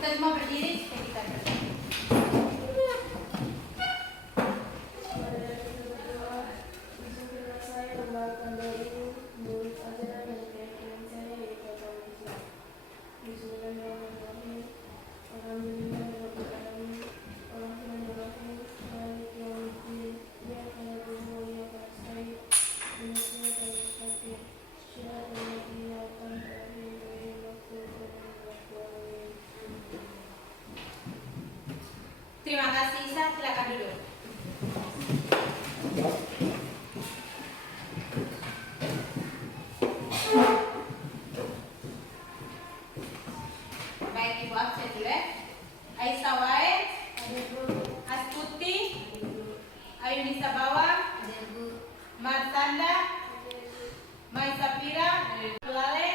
Kita semua berdiri supaya kita berdiri. Terima kasih Isa, silakan duduk. Baik, Ibu absen dulu ya. Aisyah Wae, Astuti, Ayunisa Bawang, Marsanda, Mai Sapira, Lale,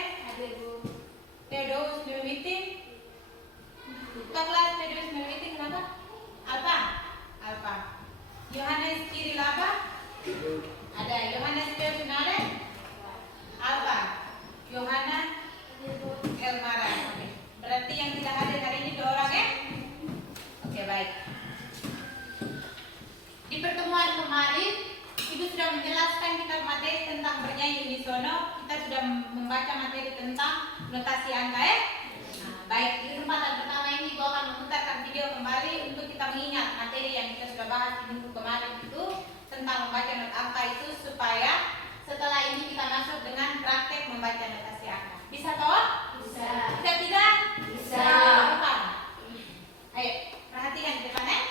Theodorus Mewitin. Buka kelas Theodorus Mewitin kenapa? Alfa. Yohanes Kirilaba? Ada. Yohanes Personale? Alfa. Yohana Elmara. Oke. Berarti yang tidak hadir hari ini 2 orang ya? Oke, baik. Di pertemuan kemarin Ibu sudah menjelaskan kita materi tentang bernyanyi unisono. Kita sudah membaca materi tentang notasi angka ya? Baik, di kesempatan pertama ini Ibu akan memutarkan video kembali untuk kita mengingat materi yang kita sudah bahas di minggu kemarin itu tentang membaca not angka itu, supaya setelah ini kita masuk dengan praktek membaca notasi angka. Bisa toh? Bisa. Bisa tidak? Bisa. Ayo, perhatikan di depan ya.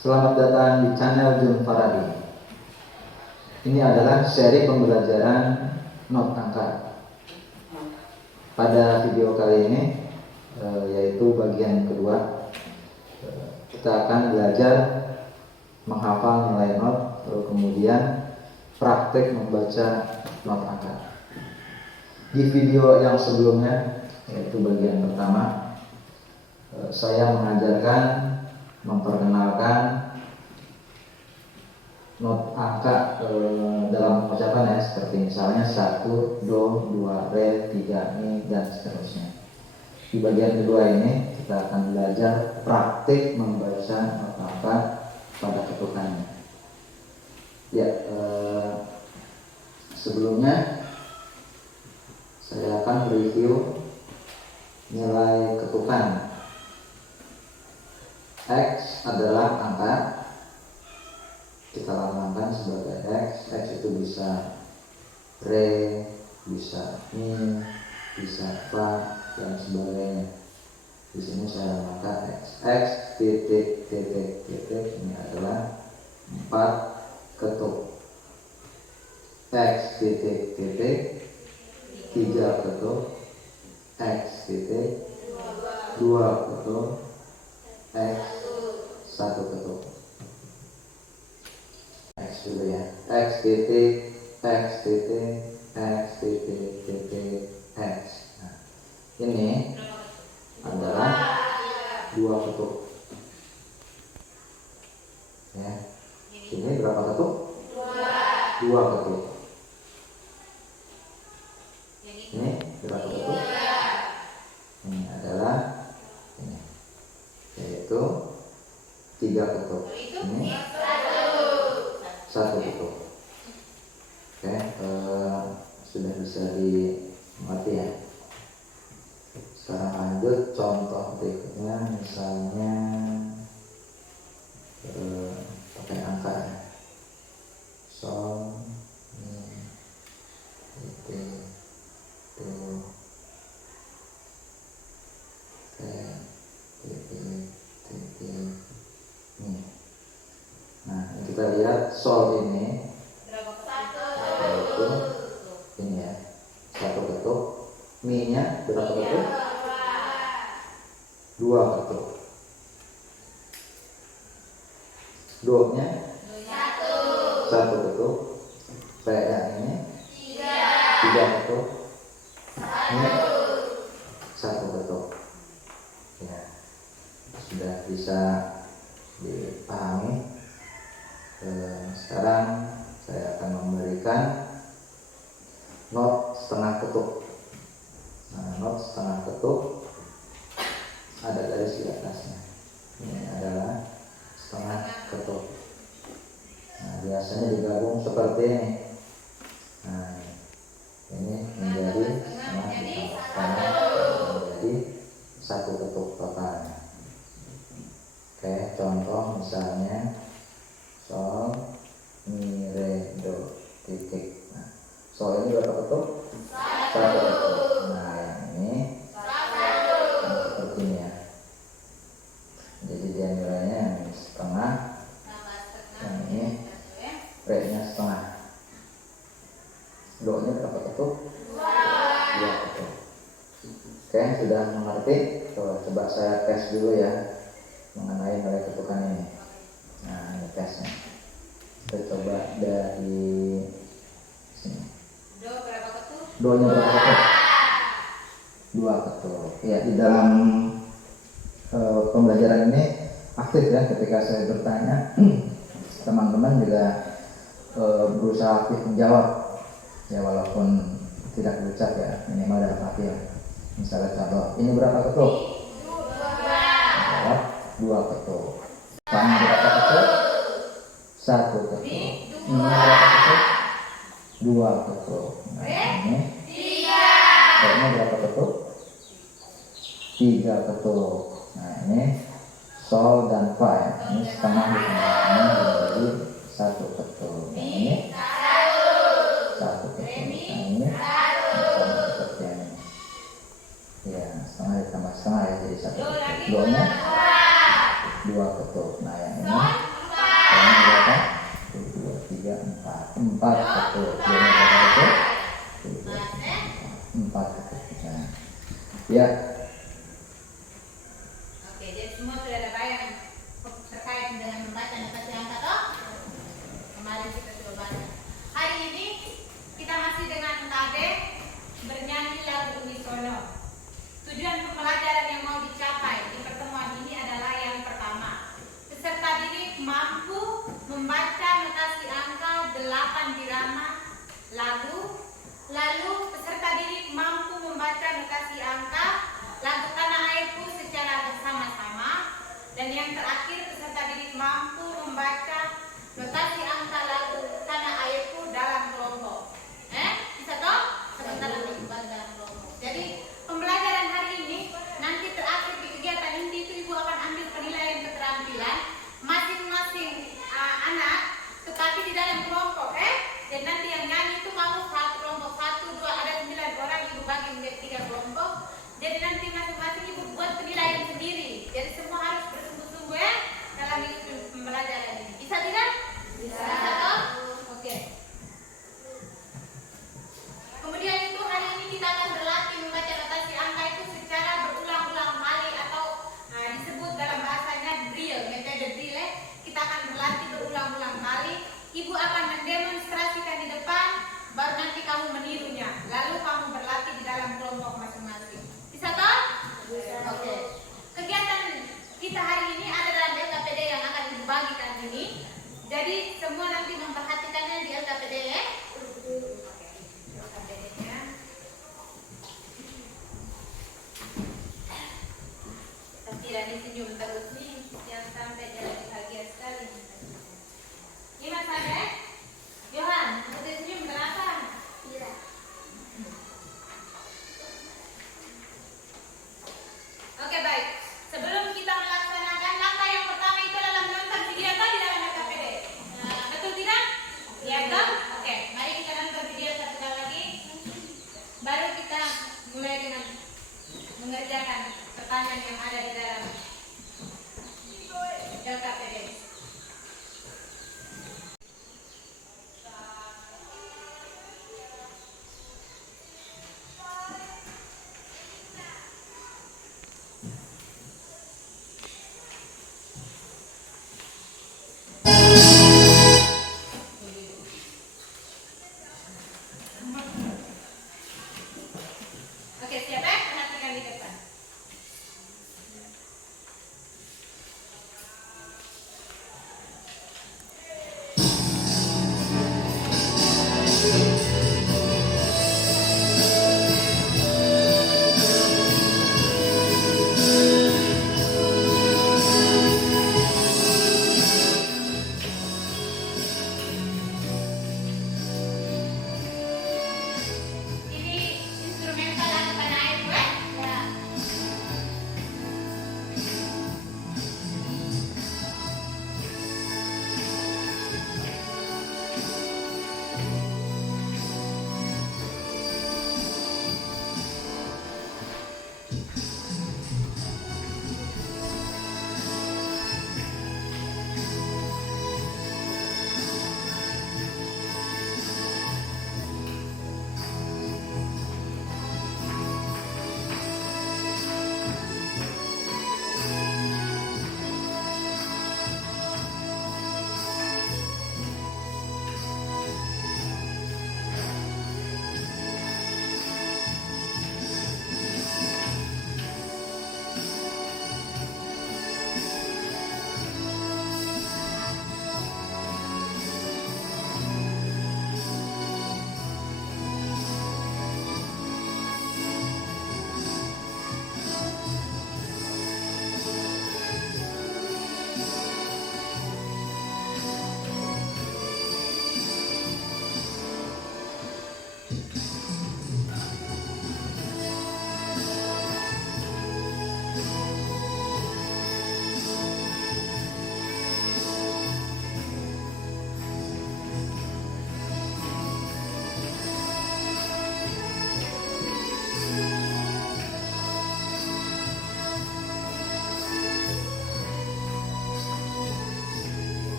Selamat datang di channel Jun Faradi. Ini adalah seri pembelajaran not angka. Pada video kali ini, yaitu bagian kedua, kita akan belajar menghafal nilai not, lalu kemudian praktek membaca not angka. Di video yang sebelumnya, yaitu bagian pertama, saya mengajarkan memperkenalkan not angka dalam pengucapan ya, seperti misalnya 1, do, 2, re, 3, mi, dan seterusnya. Di bagian kedua ini kita akan belajar praktik membaca not angka pada ketukannya. Ya, sebelumnya saya akan review nilai ketukan. X adalah angka, kita lambangkan sebagai X. X itu bisa re, bisa mi, bisa fa, dan sebagainya. Di sini saya lambangkan X. X titik titik titik ini adalah 4 ketuk. X titik titik 3 ketuk. X titik 2 ketuk. X 1 ketuk. X dulu ya. X titik, X titik, X titik titik, X. Nah, ini adalah 2 ketuk. Ya. Ini berapa ketuk? 2 ketuk. Ini berapa ketuk? Ini adalah ini, yaitu 3 ketuk. Ini 1 ketuk. Oke, sudah bisa dimengerti ya. Sekarang lanjut contoh berikutnya, misalnya pakai angka ya. Sol, itu, nah kita lihat sol ini yaitu ini ya, 1 ketuk. Mi nya berapa ketuk? 2 ketuk. Do-nya 1 ketuk. Re-nya ini 3 ketuk. Ini 1 ketuk. Ya, sudah bisa dipahami. Sekarang saya akan memberikan not setengah ketuk. Nah, not setengah ketuk ada garis di atasnya. Ini adalah setengah ketuk. Nah, biasanya digabung seperti ini. Nah, ini menjadi setengah menjadi 1 ketuk totalnya. Oke, contoh misalnya sol, mi, re, do, titik. Nah, sol ini berapa ketuk? 1 ketuk. Nah, yang ini seperti ini ya. Jadi dia nilainya yang ini setengah, yang ini re-nya setengah. Do-nya berapa ketuk? 2 ketuk. Oke, sudah mengerti? Coba saya tes dulu ya mengenai nilai ketukan ini. Nah, ini tesnya. Kita coba dari sini. Do berapa ketuk? Do-nya berapa ketuk? 2 ketuk. Ya, di dalam pembelajaran ini aktif ya. Ketika saya bertanya, teman-teman juga berusaha aktif menjawab. Ya, walaupun tidak berucap ya, minimal dalam hati ya. Misalnya contoh, ini berapa ketuk? 2 ketuk. Sama berapa ketuk? 1 ketuk. Ini berapa ketuk? 2 ketuk. Nah, ini 3. Berapa ketuk? 3 ketuk. Nah, ini sol dan fa ya. Ini setengah ditambahkan menjadi 1 ketuk. Nah, ini 1 ketuk. Nah, ini sama seperti ini. Ya, setengah ditambah setengah ya jadi 1 ketuk. Do-nya 2 ketuk. Nah, yang ini berapa? 2, 3, 4 ketuk. Do-nya berapa ketuk? 4 ketuk. Nah, ya. Oke, jadi semua sudah ada bayang terkait dengan membaca notasi angka toh? Kemarin kita sudah baca. Hari ini kita masih dengan Kade bernyanyi lagu unisono. Tujuan pembelajaran yang mau dicapai di pertemuan ini adalah yang pertama, peserta didik mampu membaca notasi angka 8 birama lalu peserta didik mampu membaca notasi angka lagu Tanah Airku secara bersama-sama, dan yang terakhir peserta didik mampu membaca notasi angka lagu Tanah Airku dalam kelompok. Bisa toh? Sebentar lagi kembali dalam kelompok. Jadi pembelajaran hari ini nanti terakhir di kegiatan inti itu Ibu akan ambil penilaian keterampilan masing-masing anak, tetapi di dalam kelompok. Dan nanti yang nyanyi itu kamu kelompok 1, 2, ada 9 orang, Ibu bagi menjadi 3 kelompok. Jadi nanti masing-masing Ibu buat penilaian sendiri. Jadi semua harus bersungguh-sungguh ya dalam mengikuti pembelajaran ini. Bisa tidak? Bisa toh? Oke. Kemudian itu hari ini kita akan berlatih membaca notasi angka itu secara berulang-ulang kali atau disebut dalam bahasanya drill, metode drill ya. Kita akan berlatih berulang-ulang kali. Ibu akan mendemonstrasikan di depan, baru nanti kamu menirunya. Lalu kamu berlatih di dalam kelompok masing-masing. Bisa toh? Bisa. Oke. Kegiatan kita hari ini ada dalam LKPD yang akan Ibu bagikan ini. Jadi semua nanti memperhatikannya di LKPD ya. Tidak disenyum terus nih, yang sampai jadi bahagia sekali. Gimana sampai? Johan, udah senyum kenapa? Tidak. Oke baik. Sebelum kita melaksanakan langkah yang pertama itu adalah menonton video atau di dalam LKPD. Betul tidak? Ya toh? Oke. Mari kita nonton video satu kali lagi. Baru kita mulai dengan mengerjakan pertanyaan yang ada di dalam LKPD.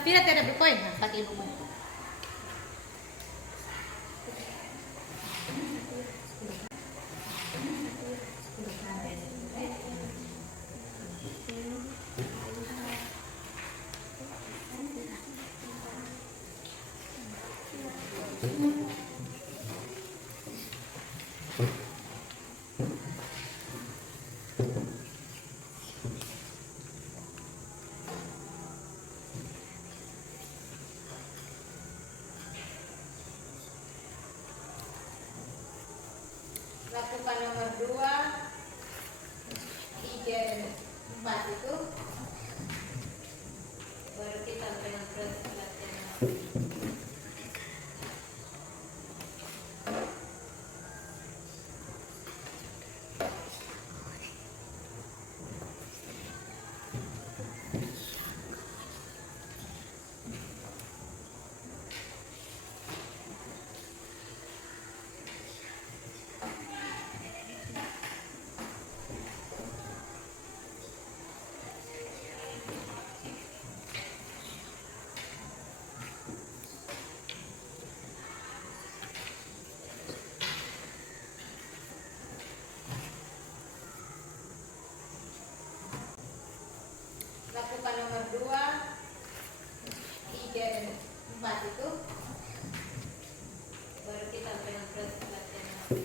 Safira tidak berpoin, nah, pakai buku. Lakukan nomor 2, 3, dan 4 itu baru kita dengan proses latihan. Lakukan nomor 2, 3, dan 4 itu baru kita dengan proses latihan.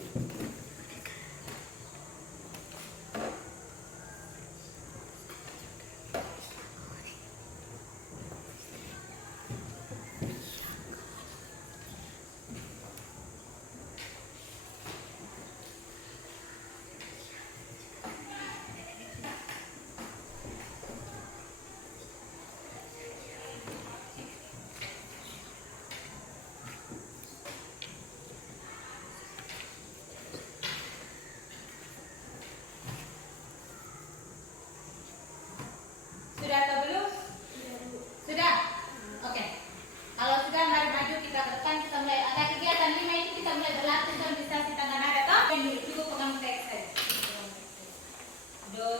Sudah atau belum? Sudah? Oke. Kalau sudah, mari maju kita ke depan. Kita mulai ada kegiatan 5 ini, kita mulai berlatih visualisasi tangan nada toh. Dan cukup pegang teks saja. Do,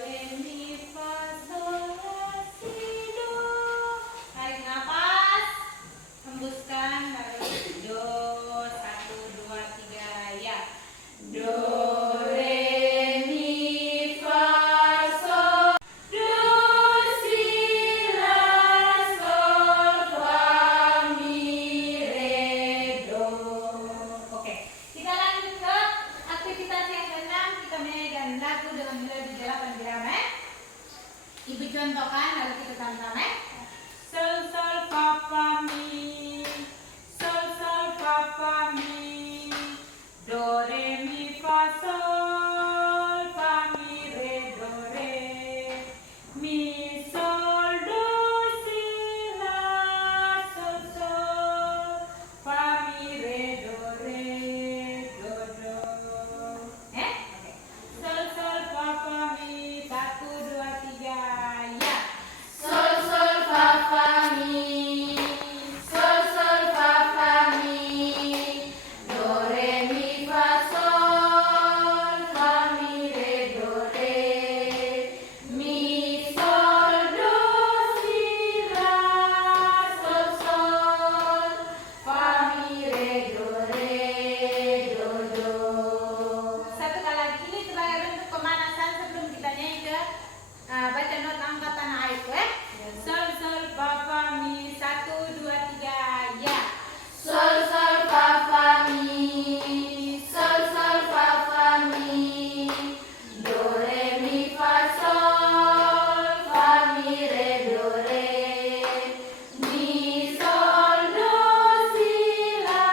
re, mi, fa, sol, la, si, do. Tarik nafas, hembuskan, lalu do, 1, 2, 3, ya. Do, Ibu contohkan, lalu kita sama-sama. Sol, sol, fa, fa, mi. Sol, sol, fa, fa, mi. Do, re, mi, fa, sol. Fa, mi, re, do, re. Mi, sol, do, si, la. Sol, sol. Fa, mi, re, do, re. Do, do. Oke. Sol, sol, fa, fa, mi. 1, 2, 3. Baca not angkatan air ya. Sol, sol, fa, fa, mi. 1, 2, 3, ya. Sol, sol, fa, fa, mi. Sol, sol, fa, fa, mi. Do, re, mi, fa, sol. Fa, mi, re, do, re. Mi, sol, do, si, la.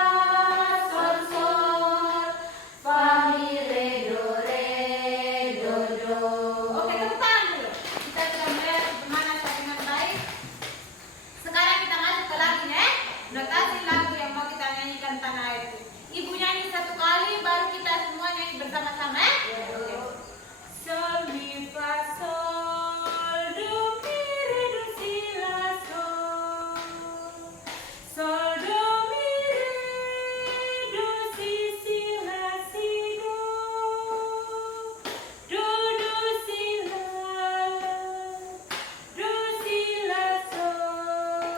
Sol, sol. Fa, mi, re, do, re. Do, do. Oke, tepuk tangan dulu. Kita sudah melihat pemanasan dengan baik. Sekarang kita masuk ke lagu ya. Notasi lagu yang mau kita nyanyikan tanah air itu. Ibu nyanyi 1 kali, baru kita semua nyanyi bersama-sama ya. Oke. Sol, mi, fa, sol, do, mi, re, do, si, la, sol. Sol, do, mi, re, do, si, la, si, do. Do, si, la, la. Do, si, la, sol.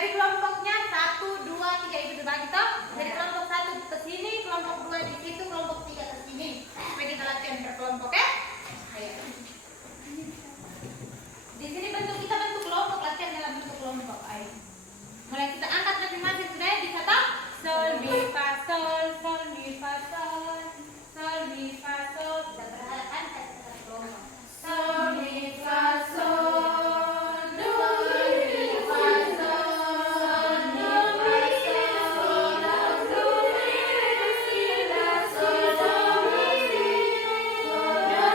Tadi kelompoknya 1, 2, 3 ibu berbagi toh. Jadi kelompok 1 ke sini, kelompok 2 di situ, kelompok 3 ke sini. Supaya kita latihan berkelompok ya. Ayo. Di sini kita bentuk kelompok, latihan dalam bentuk kelompok. Ayo. Mulai kita angkat masing-masing sudah ya, bisa toh? Sol, mi, fa, sol, sol, mi, fa, sol, sol, mi, fa, sol. Kita berharap kan kita kelompok. Sol, mi, fa, sol, do, mi, fa, sol, do, mi, sol, do, mi, si, la, sol, do, mi, si, do,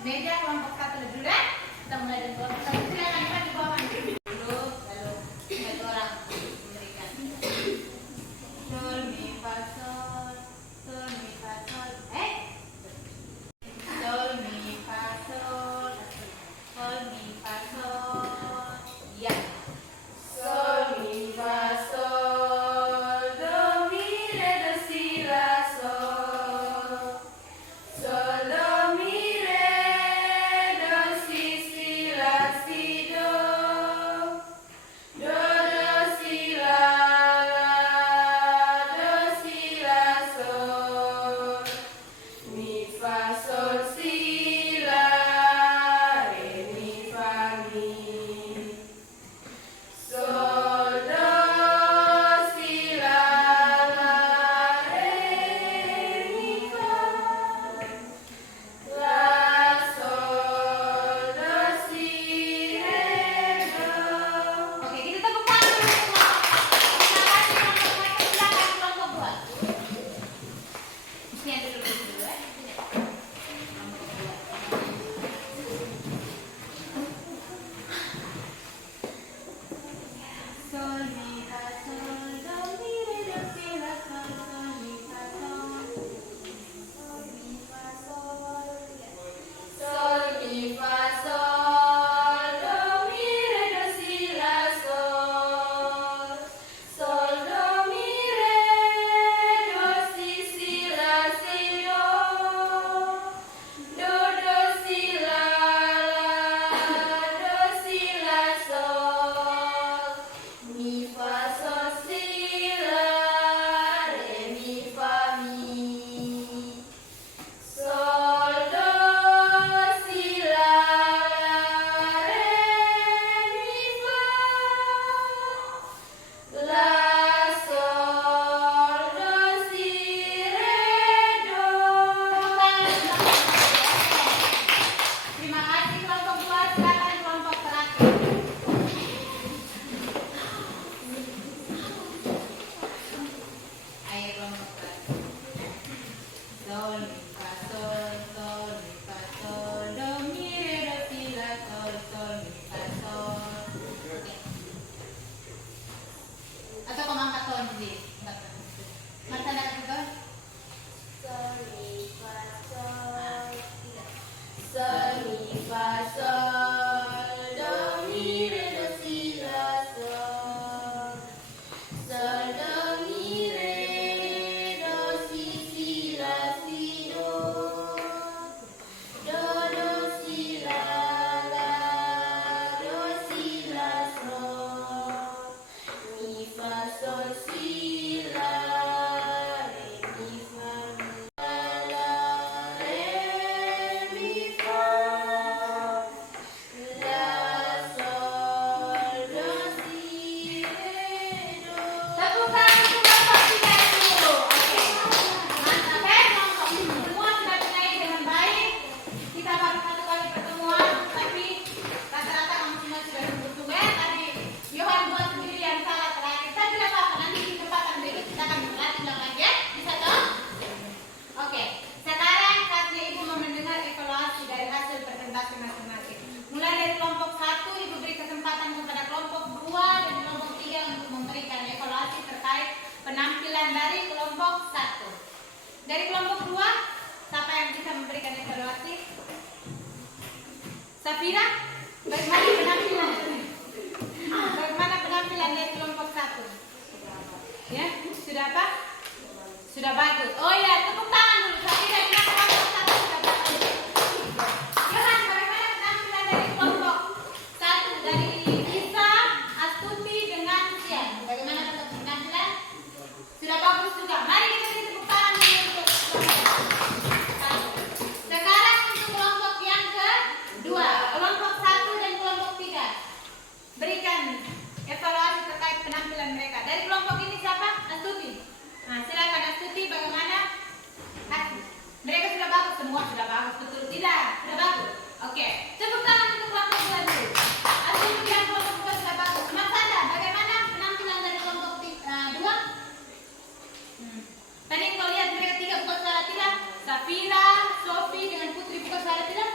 meja kelompok satu dulu deh. Kita mulai dari kelompok satu. Silakan Ivan di bawah dulu, lalu satu orang memberikan. Sol mi fa sol, sol mi fa sol. Sol mi fa sol, sol mi fa sol. Ya. Sol mi fa sol do mi re do si la sol. Sol do mi re do si la si do. Do si la do si la sol. Mi fa sol si la re mi fa mi. Sol do si la re mi fa. La sol do si re do. Oke, kita tepuk tangan dulu semua. Silakan kelompok dua. Ini yang duduk dulu ya. Kelompok dua. Sol mi fa sol do mi re do si la sol sol mi fa sol. Sol mi fa sol. Sol mi fa sol do mi re do si la sol. Sol do mi re do si la si do. Do si la do si la sol. Mi fa sol si la re mi fa mi. Sol do si la re mi fa. La sol do si re do. Terima kasih kelompok dua. Silakan kelompok terakhir. Ayo kelompok terakhir. Sol mi fa sol, sol mi fa sol, do mi re do si la sol, sol mi fa sol. Oke. Atau kamu angkat ton sendiri. Marta angkat ton. Sol mi fa sol. Sol mi fa sol do mi re do si la sol. Sol do mi re do si la si do. Do si la do si la sol. Mi fa sol si la re mi fa la re mi fa. La sol do si re do. Tepuk tangan untuk kelompok tiga dulu. Oke. Mantap ya kelompok. Semua sudah mulai dengan baik. Kita baru satu kali pertemuan, tapi rata-rata kamu semua sudah sungguh-sungguh ya. Tadi Yohan buat sendiri yang salah terakhir. Tapi tidak apa-apa. Nanti di kesempatan berikut kita akan berlatih ulang lagi ya. Bisa toh? Oke. Sekarang saatnya Ibu mau mendengar evaluasi dari hasil presentasi masing-masing. Mulai dari kelompok 1, Ibu beri kesempatan kepada kelompok 2 dan kelompok 3 untuk memberikan evaluasi terkait penampilan dari kelompok 1. Dari kelompok 2, siapa yang bisa memberikan evaluasi? Safira, bagaimana penampilan? Bagaimana penampilan dari kelompok 1? Ya, sudah apa? Sudah bagus. Oh ya, tepuk tangan dulu. Safira, kita kelompok 1 sudah bagus. Yohan, bagaimana penampilan dari kelompok 1? Dari Isa, Astuti dengan Sian. Bagaimana penampilan? Sudah bagus juga. Mari kita beri tepuk tangan dulu untuk kelompok 1. Sekarang untuk kelompok yang kedua, kelompok 1 dan kelompok 3. Berikan evaluasi terkait penampilan mereka. Dari kelompok ini siapa? Astuti. Nah, silakan Astuti, bagaimana? Mereka sudah bagus, semua sudah bagus, betul tidak? Sudah bagus. Oke, tepuk tangan untuk kelompok 2 dulu. Astuti yang kelompok 2 sudah bagus. Mas Sanda, bagaimana penampilan dari kelompok 2? Tadi kau lihat mereka 3 bukan salah tidak? Safira, Sofi dengan Putri bukan salah tidak?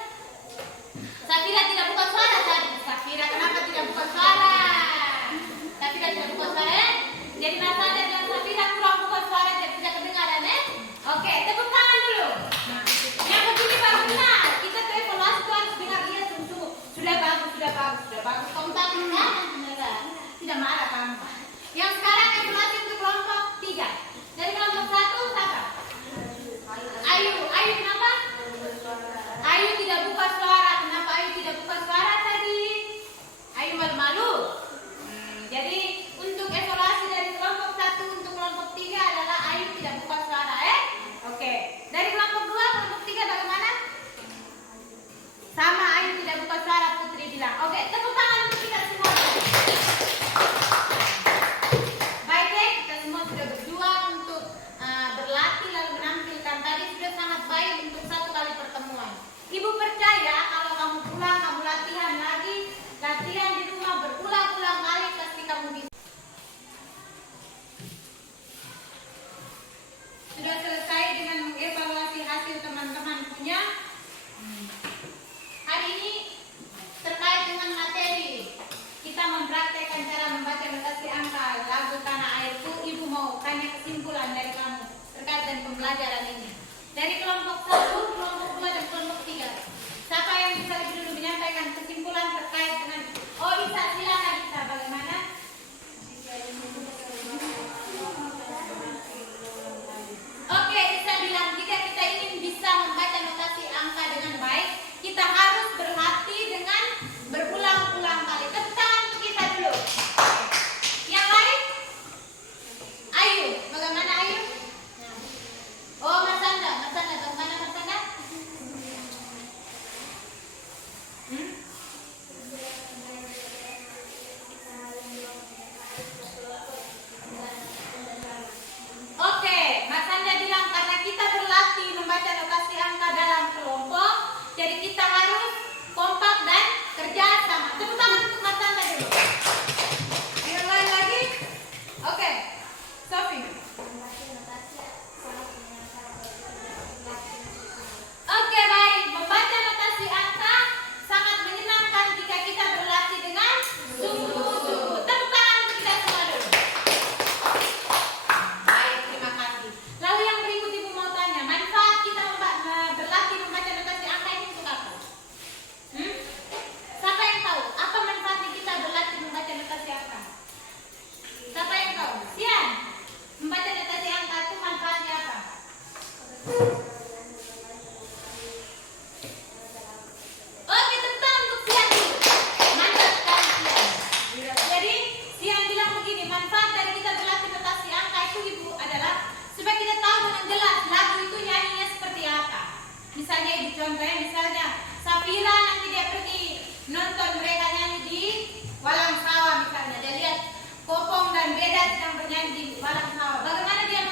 pembelajaran ini. Dari kelompok 1, kelompok 2, dan kelompok 3. Siapa yang bisa lebih dulu menyampaikan kesimpulan terkait dengan Isa, silakan Isa, bagaimana? Oke, Isa bilang jika kita ingin bisa membaca notasi angka dengan baik, kita harus berlatih dengan berulang-ulang kali. Tepuk tangan untuk kita dulu. Yang lain? Ayu, bagaimana Ayu? Oh, Mas Anda, bagaimana Mas Anda? Oke, Mas Anda bilang karena kita berlatih membaca notasi angka dalam kelompok, jadi kita harus kompak dan kerja sama. Tepuk tangan untuk Mas Anda dulu. Yang lain lagi? Oke, Sofi. Oke, baik. Membaca notasi angka sangat menyenangkan jika kita berlatih dengan sungguh-sungguh. Tepuk tangan untuk kita semua dulu. Baik, terima kasih. Lalu yang berikut Ibu mau tanya, manfaat kita berlatih membaca notasi angka ini untuk apa? Siapa yang tahu? Apa manfaatnya kita berlatih membaca notasi angka? Siapa yang tahu? Sian, membaca notasi angka itu manfaatnya apa? Oke, tepuk tangan untuk Sian dulu. Mantap sekali Sian. Jadi Sian bilang begini, manfaat dari kita berlatih notasi angka itu Ibu adalah supaya kita tahu dengan jelas lagu itu nyanyinya seperti apa. Misalnya Ibu contohnya, misalnya Safira nanti dia pergi nonton mereka nyanyi di Walang Sawah misalnya. Dia lihat Kopong dan Beda sedang bernyanyi di Walang Sawah. Bagaimana dia